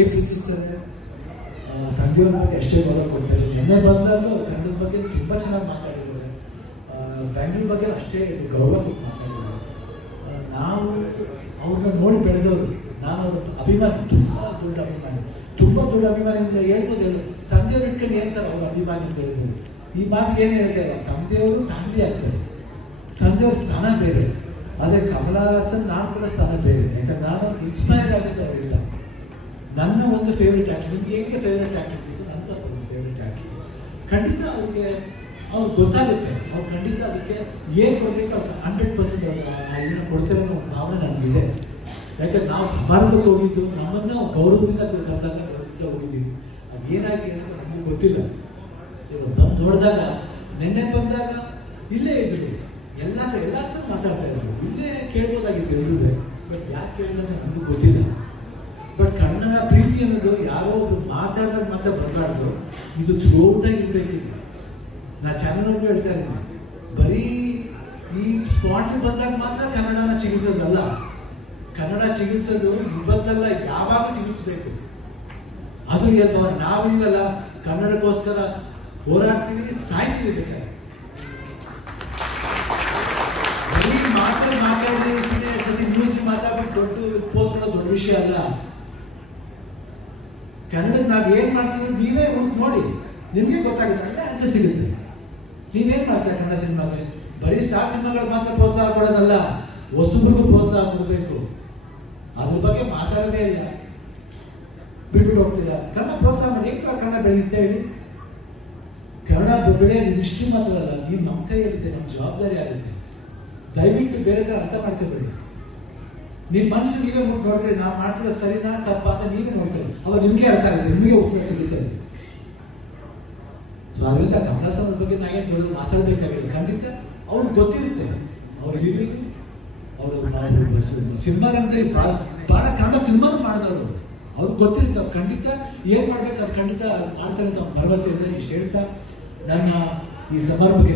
ಪ್ರೀತಿಸ್ತಾರೆ ತಂದೆಯವ್ರ ಬಗ್ಗೆ ಅಷ್ಟೇ ಗೌರವ ಕೊಡ್ತಾರೆ. ನಿನ್ನೆ ಬಂದಾಗ ಕನ್ನಡದ ಬಗ್ಗೆ ತುಂಬ ಚೆನ್ನಾಗಿ ಮಾತಾಡಿದ್ದಾರೆ. ಬ್ಯಾಂಗ್ಳೂರ್ ಬಗ್ಗೆ ಅಷ್ಟೇ ಗೌರವ ಕೊಟ್ಟು ಮಾತಾಡಿದ್ದಾರೆ. ನಾವು ಅವ್ರನ್ನ ನೋಡಿ ಬೆಳೆದವರು. ನಾನು ಅವ್ರ ಅಭಿಮಾನಿ, ತುಂಬ ದೊಡ್ಡ ಅಭಿಮಾನಿ ಅಂದರೆ ಹೇಳ್ಬೋದಲ್ಲ. ತಂದೆಯವ್ರು ಇಟ್ಕೊಂಡು ಹೇಳ್ತಾರೆ ಅವ್ರ ಅಭಿಮಾನಿ ಅಂತ ಹೇಳ್ಬೋದು. ಈ ಮಾತಿಗೆ ಏನು ಹೇಳ್ತಾರೆ, ತಂದೆಯವರು ಫ್ಯಾಮಿಲಿ ಆಗ್ತಾರೆ, ತಂದೆಯವ್ರ ಸ್ಥಾನ ಬೇರೆ. ಆದರೆ ಕಮಲಾ ಹಾಸನ್ ನಾನು ಕೂಡ ಸ್ಥಾನ ಬೇರೆ. ಯಾಕಂದ್ರೆ ನಾನು ಇನ್ಸ್ಪೈರ್ ಆಗಿದ್ದು ಅವರಿಂದ. ನನ್ನ ಒಂದು ಫೇವ್ರೆಟ್ ಆ್ಯಕ್ಟರ್, ನಿಮ್ಗೆ ಹೇಗೆ ಫೇವ್ರೆಟ್ ಆ್ಯಕ್ಟರ್ ಇತ್ತು, ನನ್ನ ಒಂದು ಫೇವ್ರೆಟ್ ಆ್ಯಕ್ಟರ್. ಖಂಡಿತ ಅವ್ರಿಗೆ ಗೊತ್ತಾಗುತ್ತೆ. ಅವ್ರು ಖಂಡಿತ ಅದಕ್ಕೆ ಏನು ಕೊಡಬೇಕು ಅವ್ರು 100% ಇದನ್ನು ಕೊಡ್ತಾರೆ ಅನ್ನೋ ಭಾವನೆ ನನಗಿದೆ. ಯಾಕಂದ್ರೆ ನಾವು ಸಮಾರಂಭಕ್ಕೆ ಹೋಗಿದ್ದು, ನಮ್ಮನ್ನು ಗೌರವದಿಂದ ಕರೆದಾಗ ಗೌರವದಿಂದ ಹೋಗಿದ್ದೀವಿ. ಅದು ಏನಾಗಿದೆ ಅಂತ ನಮಗೆ ಗೊತ್ತಿಲ್ಲ. ಬಂದು ನೋಡಿದಾಗ, ನೆನ್ನೆ ಬಂದಾಗ ಇಲ್ಲೇ ಇದ್ರು, ಎಲ್ಲರೂ ಮಾತಾಡ್ತಾ ಇದ್ರು. ಇಲ್ಲೇ ಕೇಳ್ಬೋದಾಗಿತ್ತು ಎಲ್ಲರೂ. ಬಟ್ ಯಾಕೆ ಕೇಳಿದ್ರೆ ನಮಗೂ ಗೊತ್ತಿಲ್ಲ. ಬಟ್ ಕನ್ನಡ ಪ್ರೀತಿ ಅನ್ನೋದು ಯಾರೋ ಒಬ್ರು ಮಾತಾಡಿದಾಗ ಮಾತ್ರ ಬರಬಾರ್ದು. ಇದು ಥ್ರೂಔಟಾಗಿ ಇರಬೇಕಿದೆ. ನಾ ಚಾನಲ್ಗೂ ಹೇಳ್ತಾ ಇದ್ದೀನಿ, ಬರೀ ಈ ಸ್ಪಾಟ್ ಬಂದಾಗ ಮಾತ್ರ ಕನ್ನಡನ ಚಿಕಿತ್ಸೋದಲ್ಲ. ಕನ್ನಡ ಚಿಕಿತ್ಸೋದು ಇವತ್ತಲ್ಲ, ಯಾವಾಗ ಚಿಕಿತ್ಸಬೇಕು. ಅದು ನಾವೀಗಲ್ಲ ಕನ್ನಡಕ್ಕೋಸ್ಕರ ಹೋರಾಡ್ತೀವಿ, ಸಾಯ್ತೀವಿ. ಬೇಕಾದ್ರೆ ಬರೀ ಮಾತಾಡಿ ನ್ಯೂಸ್ ಮಾತಾಡ್ಬಿಟ್ಟು ದೊಡ್ಡ ಪೋಸ್ಟ್ ಮಾಡೋದು ದೊಡ್ಡ ವಿಷಯ ಅಲ್ಲ. ಕನ್ನಡದ ನಾವು ಏನ್ ಮಾಡ್ತೀವಿ ನೀವೇ ನೋಡಿ, ನಿಮ್ಗೆ ಗೊತ್ತಾಗುತ್ತೆ, ಅಲ್ಲೇ ಆನ್ಸರ್ ಸಿಗುತ್ತೆ. ನೀವೇನ್ ಮಾಡ್ತೀರಾ ಕನ್ನಡ ಸಿನಿಮಾಗೆ? ಬರೀ ಸ್ಟಾರ್ ಸಿನಿಮಾಗಳು ಮಾತ್ರ ಪ್ರೋತ್ಸಾಹ ಕೊಡೋದಲ್ಲ, ಹೊಸಬ್ರಿಗೂ ಪ್ರೋತ್ಸಾಹ ಕೊಡಬೇಕು. ಅದ್ರ ಬಗ್ಗೆ ಮಾತಾಡೋದೇ ಇಲ್ಲ, ಬಿಟ್ಬಿಟ್ಟು ಹೋಗ್ತೀರಾ. ಕನ್ನಡ ಪ್ರೋತ್ಸಾಹ ಮಾಡಿ, ಏಕೆ ಕನ್ನಡ ಬೆಳೆಯುತ್ತೆ ಹೇಳಿ? ಕನ್ನಡ ಬೆಳೆಯೋದು ಇಷ್ಟು ಮಾತ್ರ ಅಲ್ಲ, ನೀವು ನಮ್ಮ ಕೈಯಲ್ಲಿದೆ, ನಮ್ಮ ಜವಾಬ್ದಾರಿ ಆಗುತ್ತೆ. ದಯವಿಟ್ಟು ಬೇರೆ ತರ ಅರ್ಥ ಮಾಡ್ಕೋಬೇಡಿ. ನಿಮ್ಮ ಮನಸ್ಸು ನೀವೇ ಮುಟ್ಟು ನೋಡ್ರಿ, ನಾವು ಮಾಡ್ತಿರೋ ಸರಿನಾ ತಪ್ಪ ಅಂತ ನೀವೇ ನೋಡ್ಕೊಳ್ಳಿ. ಅವಾಗ ನಿಮ್ಗೆ ಅರ್ಥ ಆಗುತ್ತೆ, ನಿಮಗೆ ಉತ್ತರ ಸಿಗುತ್ತೆ. ಸೊ ಅದರಿಂದ ಕಮಲಾ ಹಾಸನ್ ಬಗ್ಗೆ ನಾವೇನು ದೊಡ್ಡ ಮಾತಾಡಬೇಕಾಗಿಲ್ಲ. ಖಂಡಿತ ಅವ್ರಿಗೆ ಗೊತ್ತಿರುತ್ತೆ. ಅವ್ರು ಇಲ್ಲಿ ಅವರು ಸಿನಿಮಾಗಂತ ಬಹಳ ಕನ್ನಡ ಸಿನಿಮಾ ಮಾಡಿದವರು, ಅವ್ರಿಗೆ ಗೊತ್ತಿರುತ್ತೆ. ಅವ್ರು ಖಂಡಿತ ಏನ್ ಮಾಡ್ಬೇಕು, ಅವ್ರು ಖಂಡಿತ ಮಾಡ್ತಾರೆ ಅಂತ ಭರವಸೆ ಇದೆ. ಇಷ್ಟು ಹೇಳ್ತಾ ನನ್ನ ಈ ಸಮಾರಂಭಕ್ಕೆ